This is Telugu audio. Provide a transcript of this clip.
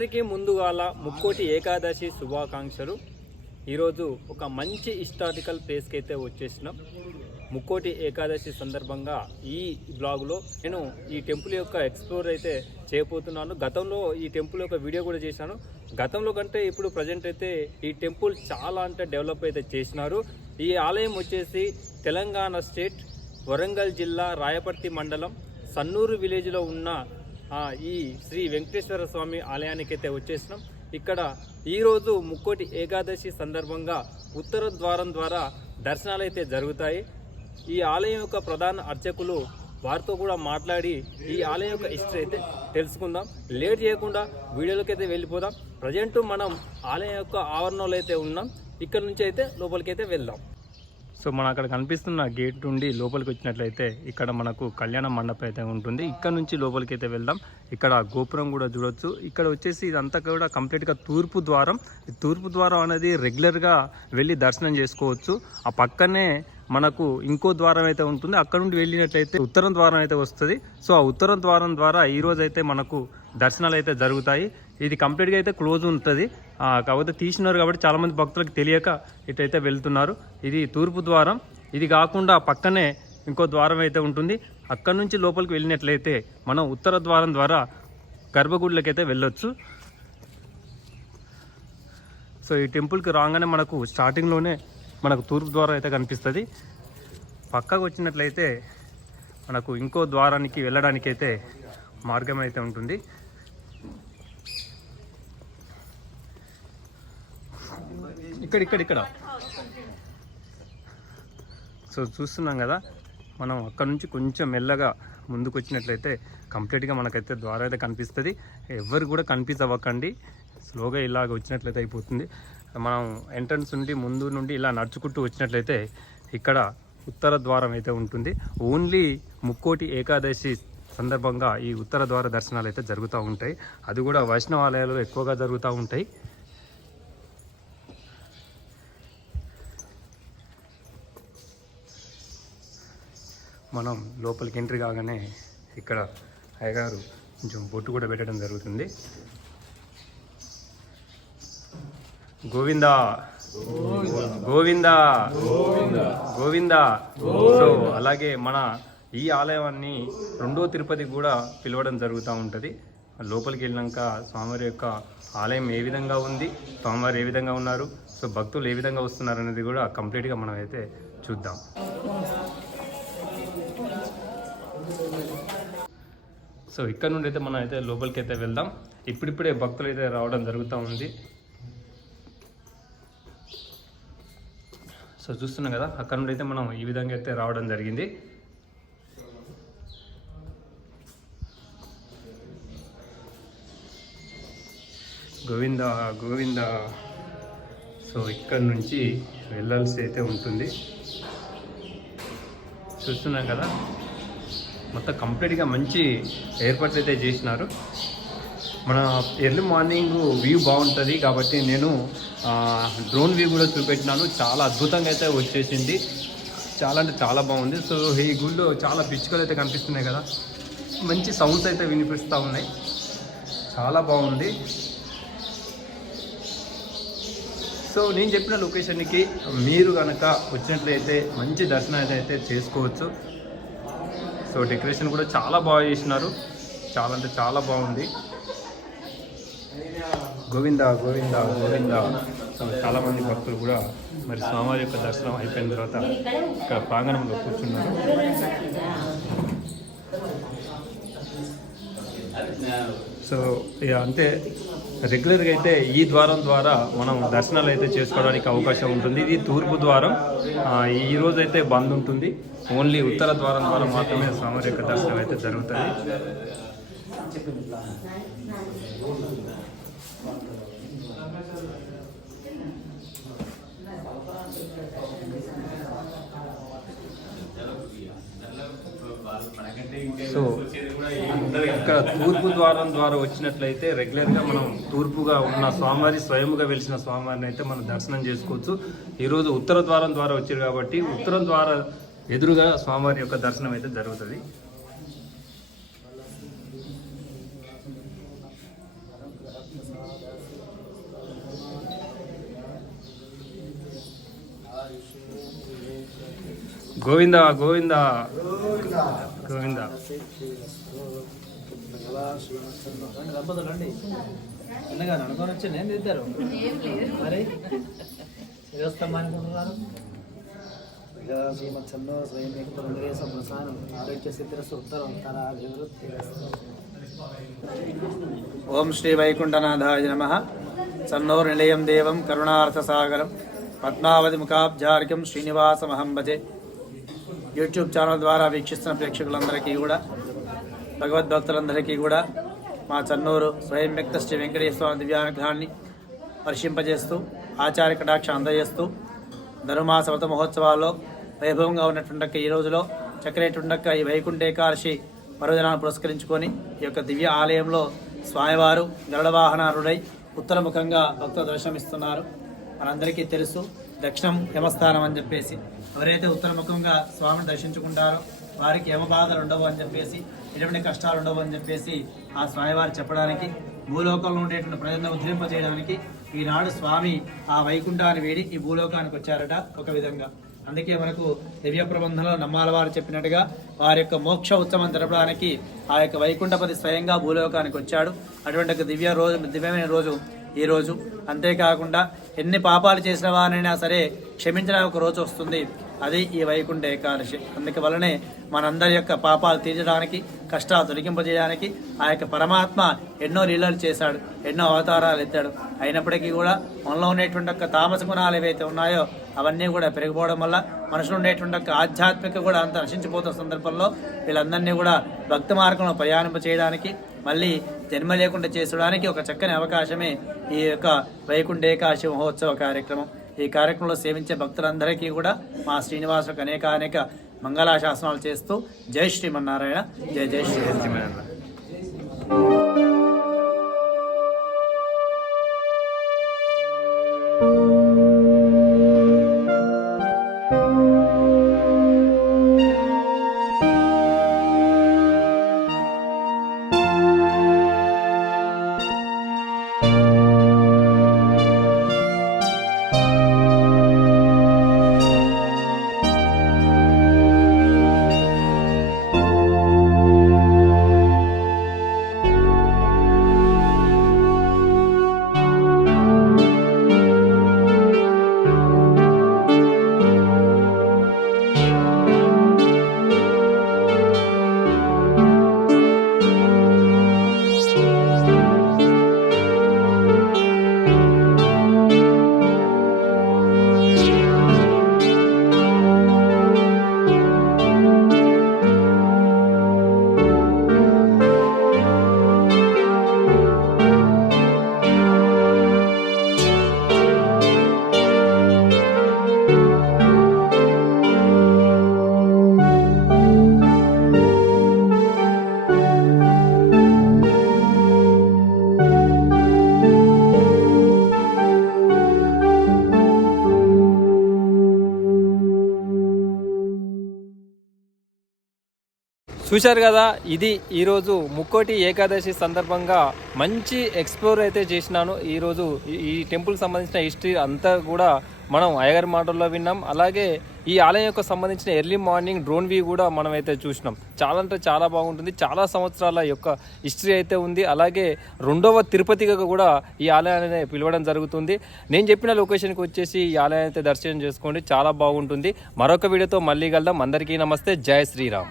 అందరికీ ముందుగాల ముక్కోటి ఏకాదశి శుభాకాంక్షలు. ఈరోజు ఒక మంచి హిస్టారికల్ ప్లేస్కి అయితే వచ్చేసినాం. ముక్కోటి ఏకాదశి సందర్భంగా ఈ బ్లాగ్లో నేను ఈ టెంపుల్ యొక్క ఎక్స్ప్లోర్ అయితే చేయబోతున్నాను. గతంలో ఈ టెంపుల్ యొక్క వీడియో కూడా చేశాను. గతంలో కంటే ఇప్పుడు ప్రజెంట్ అయితే ఈ టెంపుల్ చాలా అంటే డెవలప్ అయితే చేసినారు. ఈ ఆలయం వచ్చేసి తెలంగాణ స్టేట్ వరంగల్ జిల్లా రాయపర్తి మండలం సన్నూరు విలేజ్లో ఉన్న ఈ శ్రీ వెంకటేశ్వర స్వామి ఆలయానికి అయితే వచ్చేసినాం. ఇక్కడ ఈరోజు ముక్కోటి ఏకాదశి సందర్భంగా ఉత్తర ద్వారం ద్వారా దర్శనాలు అయితే జరుగుతాయి. ఈ ఆలయం యొక్క ప్రధాన అర్చకులు వారితో కూడా మాట్లాడి ఈ ఆలయం యొక్క హిస్టరీ అయితే తెలుసుకుందాం. లేట్ చేయకుండా వీడియోలోకి అయితే వెళ్ళిపోదాం. ప్రజెంట్ మనం ఆలయం యొక్క ఆవరణలో అయితే ఉన్నాం. ఇక్కడ నుంచి అయితే లోపలికి అయితే వెళ్దాం. సో మన అక్కడ కనిపిస్తున్న గేట్ నుండి లోపలికి వచ్చినట్లయితే ఇక్కడ మనకు కళ్యాణ మండపం అయితే ఉంటుంది. ఇక్కడ నుంచి లోపలికి అయితే వెళ్దాం. ఇక్కడ గోపురం కూడా చూడొచ్చు. ఇక్కడ వచ్చేసి ఇదంతా కూడా కంప్లీట్గా తూర్పు ద్వారం. ఈ తూర్పు ద్వారం అనేది రెగ్యులర్గా వెళ్ళి దర్శనం చేసుకోవచ్చు. ఆ పక్కనే మనకు ఇంకో ద్వారం అయితే ఉంటుంది. అక్కడ నుండి వెళ్ళినట్లయితే ఉత్తరం ద్వారం అయితే వస్తుంది. సో ఆ ఉత్తరం ద్వారం ద్వారా ఈరోజు అయితే మనకు దర్శనాలు అయితే జరుగుతాయి. ఇది కంప్లీట్గా అయితే క్లోజ్ ఉంటుంది. కాకపోతే తీసినారు కాబట్టి చాలామంది భక్తులకు తెలియక ఇటైతే వెళ్తున్నారు. ఇది తూర్పు ద్వారం. ఇది కాకుండా పక్కనే ఇంకో ద్వారం అయితే ఉంటుంది. అక్కడ నుంచి లోపలికి వెళ్ళినట్లయితే మనం ఉత్తర ద్వారం ద్వారా గర్భగుడిలోకి అయితే వెళ్ళొచ్చు. సో ఈ టెంపుల్కి రాగానే మనకు స్టార్టింగ్లోనే మనకు తూర్పు ద్వారం అయితే కనిపిస్తుంది. పక్కకు వచ్చినట్లయితే మనకు ఇంకో ద్వారానికి వెళ్ళడానికి అయితే మార్గం అయితే ఉంటుంది. ఇక్కడ సో చూస్తున్నాం కదా, మనం అక్కడ నుంచి కొంచెం మెల్లగా ముందుకు వచ్చినట్లయితే కంప్లీట్గా మనకైతే ద్వారం అయితే కనిపిస్తుంది. ఎవరు కూడా కన్ఫ్యూజ్ అవ్వకండి. స్లోగా ఇలాగ వచ్చినట్లయితే అయిపోతుంది. మనం ఎంట్రన్స్ నుండి ముందు నుండి ఇలా నడుచుకుంటూ వచ్చినట్లయితే ఇక్కడ ఉత్తర ద్వారం అయితే ఉంటుంది. ఓన్లీ ముక్కోటి ఏకాదశి సందర్భంగా ఈ ఉత్తర ద్వార దర్శనాలు అయితే జరుగుతూ ఉంటాయి. అది కూడా వైష్ణవ ఆలయాలలో ఎక్కువగా జరుగుతూ ఉంటాయి. మనం లోపలికి ఎంట్రీ కాగానే ఇక్కడ అయ్యగారు కొంచెం బొట్టు కూడా పెట్టడం జరుగుతుంది. గోవిందా గోవిందా గోవిందా. సో అలాగే మన ఈ ఆలయాన్ని రెండో తిరుపతి కూడా పిలవడం జరుగుతూ ఉంటుంది. లోపలికి వెళ్ళినాక స్వామివారి యొక్క ఆలయం ఏ విధంగా ఉంది, స్వామివారు ఏ విధంగా ఉన్నారు, సో భక్తులు ఏ విధంగా వస్తున్నారు అనేది కూడా కంప్లీట్గా మనం అయితే చూద్దాం. సో ఇక్కడ నుండి అయితే మనం అయితే లోపలికి అయితే వెళ్దాం. ఇప్పుడిప్పుడే భక్తులు అయితే రావడం జరుగుతూ ఉంది. సో చూస్తున్నాం కదా, అక్కడ నుండి అయితే మనం ఈ విధంగా అయితే రావడం జరిగింది. గోవిందా గోవిందా. సో ఇక్కడ నుంచి వెళ్ళాల్సి అయితే ఉంటుంది. చూస్తున్నాం కదా, మొత్తం కంప్లీట్గా మంచి ఏర్పాట్లు అయితే చేసినారు. మన ఎర్లీ మార్నింగ్ వ్యూ బాగుంటుంది కాబట్టి నేను డ్రోన్ వ్యూ కూడా చూపెట్టినాను. చాలా అద్భుతంగా అయితే వచ్చేసింది. చాలా అంటే చాలా బాగుంది. సో ఈ గుళ్ళో చాలా పిచ్చుకలు అయితే కనిపిస్తున్నాయి కదా, మంచి సౌండ్స్ అయితే వినిపిస్తూ ఉన్నాయి. చాలా బాగుంది. సో నేను చెప్పిన లొకేషన్కి మీరు కనుక వచ్చినట్లయితే మంచి దర్శనం అయితే చేసుకోవచ్చు. సో డెకరేషన్ కూడా చాలా బాగా చేసినారు. చాలా అంటే చాలా బాగుంది. గోవిందా గోవిందా గోవిందా. సో చాలామంది భక్తులు కూడా మరి స్వామివారి యొక్క దర్శనం అయిపోయిన తర్వాత ఇక్కడ ప్రాంగణంలో కూర్చున్నారు. సో ఇక అంతే, రెగ్యులర్గా అయితే ఈ ద్వారం ద్వారా మనం దర్శనాలు అయితే చేసుకోవడానికి అవకాశం ఉంటుంది. ఇది తూర్పు ద్వారం. ఈరోజు అయితే బంద్ ఉంటుంది. ఓన్లీ ఉత్తర ద్వారం ద్వారా మాత్రమే స్వామివారి యొక్క దర్శనం అయితే జరుగుతుంది. సో ఇక్కడ తూర్పు ద్వారం ద్వారా వచ్చినట్లయితే రెగ్యులర్గా మనం తూర్పుగా ఉన్న స్వామివారి స్వయముగా వెలిసిన స్వామివారిని అయితే మనం దర్శనం చేసుకోవచ్చు. ఈరోజు ఉత్తర ద్వారం ద్వారా వచ్చారు కాబట్టి ఉత్తరం ద్వారా ఎదురుగా స్వామివారి యొక్క దర్శనం అయితే జరుగుతుంది. గోవింద గోవింద గోవింద. అనుకొని వచ్చి నేను తిద్దారు మరి వస్తాం అనుకుంటున్నారు. శ్రీమత్సన్నో స్వయం ప్రసారం ఆరోగ్య సిద్ధిరస్తు ఉత్తరోత్తర అభివృద్ధి. ఓం శ్రీ వైకుంఠనాథాయ నమః. సన్నోర్ నిలయం దేవం కరుణార్థసాగరం పద్మావతి ముఖాబ్జార్గం శ్రీనివాసమహం భజే. యూట్యూబ్ ఛానల్ ద్వారా వీక్షిస్తున్న ప్రేక్షకులందరికీ కూడా, భగవద్భక్తులందరికీ కూడా మా చన్నూరు స్వయం వ్యక్త శ్రీ వెంకటేశ్వర దివ్యానుగ్రహాన్ని వర్షింపజేస్తూ ఆచార్య కటాక్ష అందజేస్తూ ధనుమాస వ్రత మహోత్సవాల్లో వైభవంగా ఉన్నటువంటి ఈ రోజులో చక్రేటుండక్క ఈ వైకుంఠ ఏకాదశి పర్వదినాన్ని పురస్కరించుకొని ఈ యొక్క దివ్య ఆలయంలో స్వామివారు గరుడవాహనారుడై ఉత్తరముఖంగా భక్తులు దర్శనమిస్తున్నారు. మనందరికీ తెలుసు దక్షిణం యమస్థానం అని చెప్పేసి, ఎవరైతే ఉత్తరముఖంగా స్వామిని దర్శించుకుంటారో వారికి యమబాధలు ఉండవు అని చెప్పేసి, ఎటువంటి కష్టాలు ఉండవు అని చెప్పేసి ఆ స్వామివారు చెప్పడానికి, భూలోకంలో ఉండేటువంటి ప్రజలను ఉద్ధరింపజేయడానికి ఈనాడు స్వామి ఆ వైకుంఠాన్ని వీడి ఈ భూలోకానికి వచ్చారట ఒక విధంగా. అందుకే మనకు దివ్య ప్రబంధంలో నమ్మాల వారు చెప్పినట్టుగా వారి యొక్క మోక్ష ఉత్సవం జరపడానికి ఆ యొక్క వైకుంఠపతి స్వయంగా భూలోకానికి వచ్చాడు. అటువంటి దివ్యమైన రోజు ఈ రోజు. అంతేకాకుండా ఎన్ని పాపాలు చేసిన వారినైనా సరే క్షమించడానికి ఒక రోజు వస్తుంది, అది ఈ వైకుంఠ ఏకాదశి. అందుకే వలనే మనందరి యొక్క పాపాలు తీర్చడానికి, కష్టాలు తొలగింపజేయడానికి ఆ యొక్క పరమాత్మ ఎన్నో లీలలు చేశాడు, ఎన్నో అవతారాలు ఎత్తాడు. అయినప్పటికీ కూడా మనలో ఉండేటువంటి యొక్క తామస గుణాలు ఏవైతే ఉన్నాయో అవన్నీ కూడా పెరిగిపోవడం వల్ల మనుషులు ఉండేటువంటి యొక్క ఆధ్యాత్మిక కూడా అంత నశించిపోతున్న సందర్భంలో వీళ్ళందరినీ కూడా భక్తి మార్గంలో ప్రయాణింప చేయడానికి, మళ్ళీ జన్మ లేకుండా చేసడానికి ఒక చక్కని అవకాశమే ఈ యొక్క వైకుంఠ ఏకాదశి మహోత్సవ కార్యక్రమం. ఈ కార్యక్రమంలో సేవించే భక్తులందరికీ కూడా మా శ్రీనివాసులకు అనేక మంగళాశాసనాలు చేస్తూ జై శ్రీమన్నారాయణ, జై జై శ్రీమన్నారాయణ. చూశారు కదా, ఇది ఈరోజు ముక్కోటి ఏకాదశి సందర్భంగా మంచి ఎక్స్ప్లోర్ అయితే చేసినాను. ఈరోజు ఈ టెంపుల్కి సంబంధించిన హిస్టరీ అంతా కూడా మనం అయ్యగారి మాటల్లో విన్నాం. అలాగే ఈ ఆలయం యొక్క సంబంధించిన ఎర్లీ మార్నింగ్ డ్రోన్ వ్యూ కూడా మనం అయితే చూసినాం. చాలా అంటే చాలా బాగుంటుంది. చాలా సంవత్సరాల యొక్క హిస్టరీ అయితే ఉంది. అలాగే రెండవ తిరుపతిగా కూడా ఈ ఆలయాన్ని పిలవడం జరుగుతుంది. నేను చెప్పిన లొకేషన్కి వచ్చేసి ఈ ఆలయాన్ని అయితే దర్శనం చేసుకోండి, చాలా బాగుంటుంది. మరొక వీడియోతో మళ్ళీ కలుద్దాం. అందరికీ నమస్తే, జై శ్రీరామ్.